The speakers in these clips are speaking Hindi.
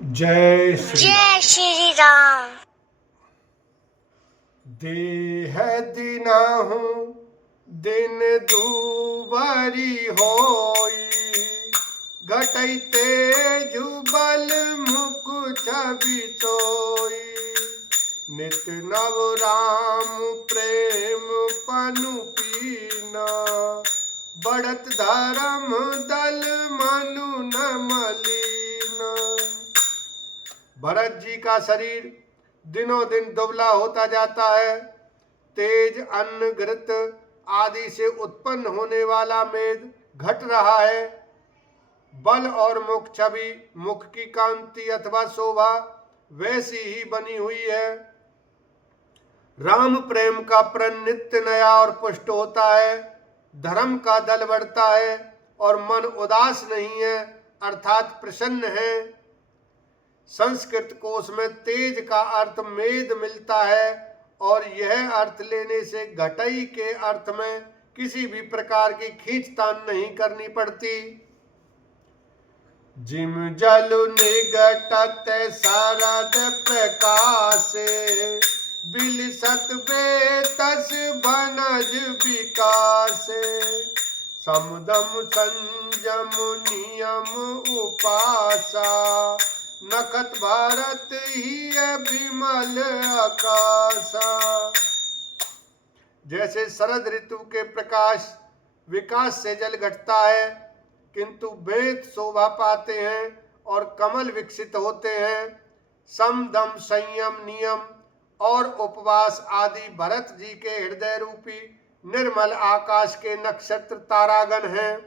जय श्री राम। देह दिनाहु दिन दुबरी होई, घटैते जुबल मुख छवि तोई। नित नव राम प्रेम पनु पीना, बढ़त धर्म दल मनु न मलीना। भरत जी का शरीर दिनों दिन दुबला होता जाता है। तेज अन्न घृत आदि से उत्पन्न होने वाला मेद घट रहा है। बल और मुख छवि, मुख की कांति अथवा शोभा वैसी ही बनी हुई है। राम प्रेम का प्रण नित्य नया और पुष्ट होता है। धर्म का दल बढ़ता है और मन उदास नहीं है, अर्थात प्रसन्न है। संस्कृत कोश में तेज का अर्थ मेद मिलता है और यह अर्थ लेने से घटई के अर्थ में किसी भी प्रकार की खींचतान नहीं करनी पड़ती। जिम जलु निगटत शरद प्रकाश, बिलसत बेतस बनज विकास। समदम संयम नियम उपासा, नखत भारत ही विमल आकाशा। जैसे शरद ऋतु के प्रकाश विकास से जल घटता है, किंतु वेद शोभा पाते हैं और कमल विकसित होते हैं। सम दम संयम नियम और उपवास आदि भरत जी के हृदय रूपी निर्मल आकाश के नक्षत्र तारागण हैं।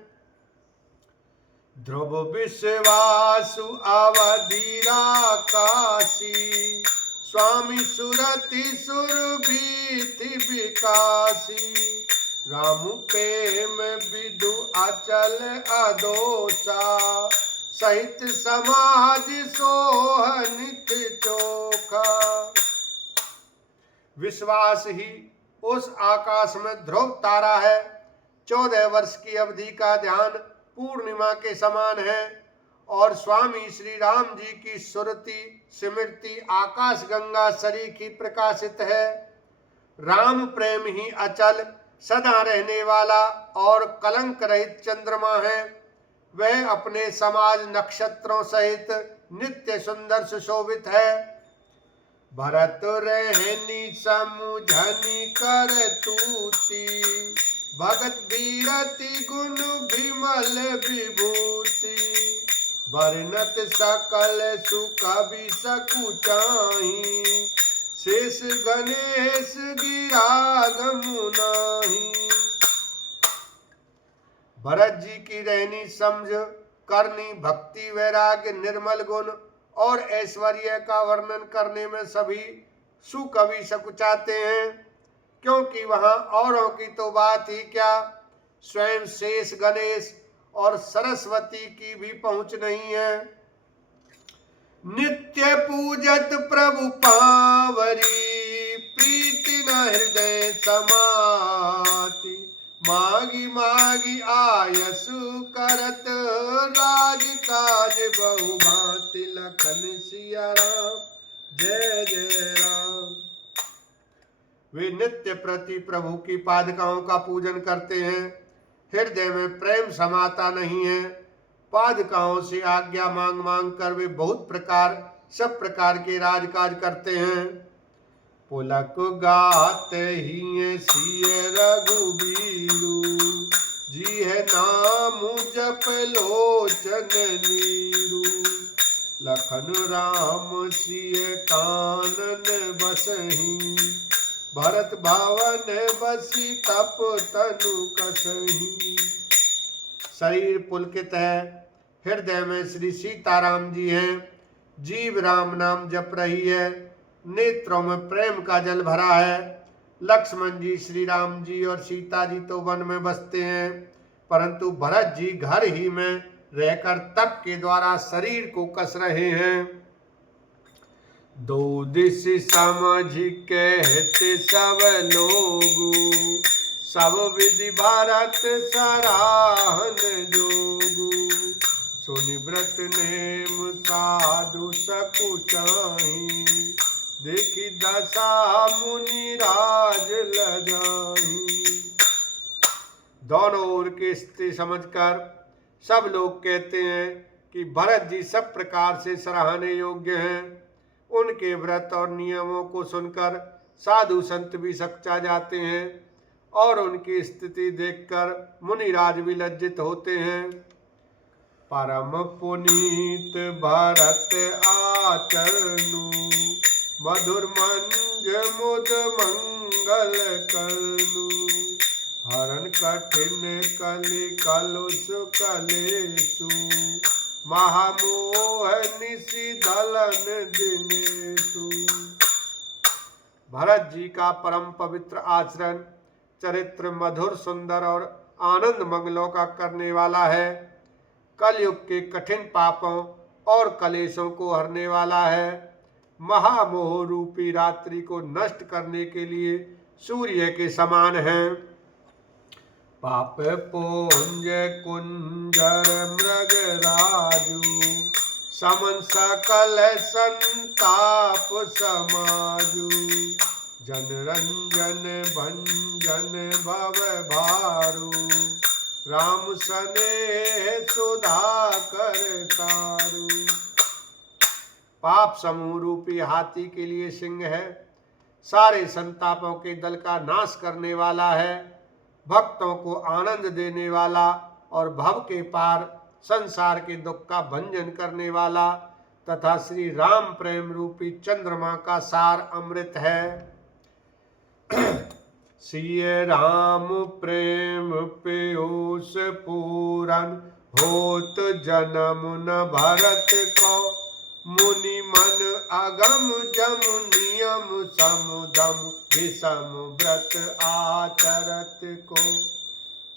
ध्रुव विश्वासु अवधीरा काशी, स्वामी सुरति सुरभीति विकासी। राम प्रेम विदु अचल अदोषा, सहित समाज सोहनित चोखा। विश्वास ही उस आकाश में ध्रुव तारा है। 14 वर्ष की अवधि का ध्यान पूर्णिमा के समान है और स्वामी श्री राम जी की सुरति स्मृति आकाश गंगा सरीखी प्रकाशित है। राम प्रेम ही अचल सदा रहने वाला और कलंक रहित चंद्रमा है। वह अपने समाज नक्षत्रों सहित नित्य सुंदर सुशोभित है। भरत रहनी समुझनी कर तूती, भगत बीरति गुण विमल विभूति। वर्णत सकल सुख बिसकुचाही, शेष गणेश गिराग मुनाही। भरत जी की रहनी समझ करनी भक्ति वैराग्य निर्मल गुण और ऐश्वर्य का वर्णन करने में सभी सुकवि सकुचाते हैं, क्योंकि वहां औरों की तो बात ही क्या, स्वयं शेष गणेश और सरस्वती की भी पहुंच नहीं है। नित्य पूजत प्रभु पावरी, प्रीति न हृदय समाति। मागी मागी आयसु करत, राज काज बहु भांति। लखन सिया राम जय जय राम। वे नित्य प्रति प्रभु की पादुकाओं का पूजन करते हैं। हृदय में प्रेम समाता नहीं है। पादुकाओं से आज्ञा मांग मांग कर वे सब प्रकार के राजकाज करते हैं। पुलक गात ही सिय रघुबीरू, जी है नाम जप लोचन नीरू। लखन राम सिय कानन बसही, भरत भवन बसी तप तनु कसही। शरीर पुलकित है, हृदय में श्री सीताराम जी हैं। जीव राम नाम जप रही है, नेत्रों में प्रेम का जल भरा है। लक्ष्मण जी श्री राम जी और सीता जी तो वन में बसते हैं, परंतु भरत जी घर ही में रहकर तप के द्वारा शरीर को कस रहे हैं। दो दिश समझ कहते सब लोगु, सब विधि भारत सराहन जोगु। सुनि व्रत नेम साधु सकुचाही, देखी दशा मुनि राज लजाही। दोनों ओर की स्थिति समझकर सब लोग कहते हैं कि भरत जी सब प्रकार से सराहने योग्य हैं। उनके व्रत और नियमों को सुनकर साधु संत भी सकचा जाते हैं और उनकी स्थिति देखकर मुनिराज भी लज्जित होते हैं। परम पुनीत भरत आचरणु, मधुर मंज मुद मंगल करनु, हरण कठिन कलि कलुष कलेषु, महामोह निशि दलन दिनेषु। भरत जी का परम पवित्र आचरण, चरित्र मधुर सुंदर और आनंद मंगलों का करने वाला है। कलयुग के कठिन पापों और कलेशों को हरने वाला है। महामोह रूपी रात्रि को नष्ट करने के लिए सूर्य के समान है। पाप पुंज कुंजर मृग राजू, समन सकल संताप समाजू, जन रंजन भंजन भव भारू, राम सने सुधा कर तारू। पाप समूह रूपी हाथी के लिए सिंह है, सारे संतापों के दल का नाश करने वाला है, भक्तों को आनंद देने वाला और भव के पार संसार के दुख का भंजन करने वाला तथा श्री राम प्रेम रूपी चंद्रमा का सार अमृत है। सिय राम प्रेम पीयूष पूरन, होत जन्म न भरत को, मुनि मन अगम जम नियम समुदम, विषम व्रत आचरत को,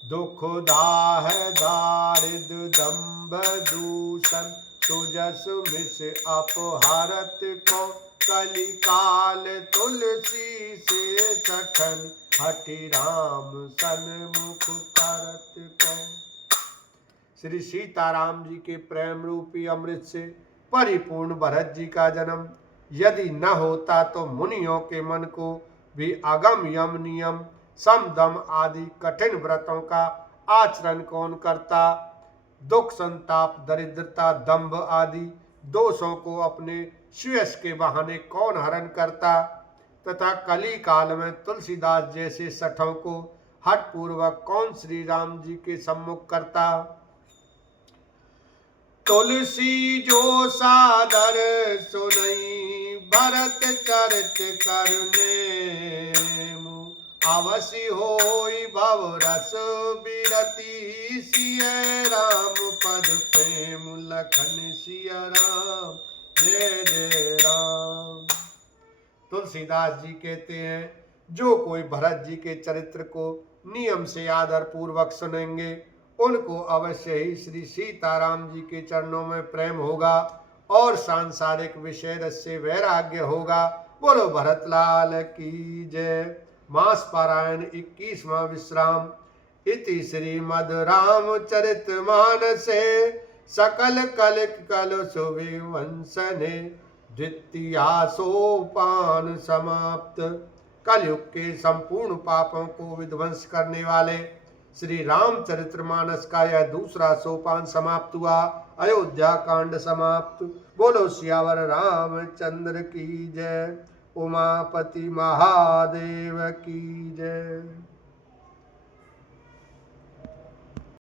दुख दाह दारिद दंभ दूषण, सुजस मिस अपहरत को, कलि काल तुलसी से सठन, हठि राम सन्मुख करत को। श्री सीताराम जी के प्रेम रूपी अमृत से परिपूर्ण भरत जी का जन्म यदि न होता तो मुनियों के मन को भी अगम यम नियम समदम आदि कठिन व्रतों का आचरण कौन करता। दुख संताप दरिद्रता दंभ आदि दोषों को अपने श्रेयस के बहाने कौन हरण करता तथा कली काल में तुलसीदास जैसे सठों को हठ पूर्वक कौन श्री राम जी के सम्मुख करता। तुलसी जो सादर सुनई, भरत चरित करने, अवश्य होई भव रस बिरती, सिय राम पद प्रेम लखन सिय राम, जय जय राम। तुलसीदास जी कहते हैं, जो कोई भरत जी के चरित्र को नियम से आदर पूर्वक सुनेंगे उनको अवश्य ही श्री सीताराम जी के चरणों में प्रेम होगा और सांसारिक विषय रस से वैराग्य होगा। बोलो भरत लाल की जय। मास पारायण 21वां विश्राम। इति श्रीमद् रामचरित मानसे सकल कलिक कलुष विवंसने, द्वितीया सोपान समाप्त। कलयुग के संपूर्ण पापों को विध्वंस करने वाले श्री रामचरितमानस का यह दूसरा सोपान समाप्त हुआ। अयोध्या कांड समाप्त। बोलो सियावर रामचंद्र की जय। उमापति महादेव की जय।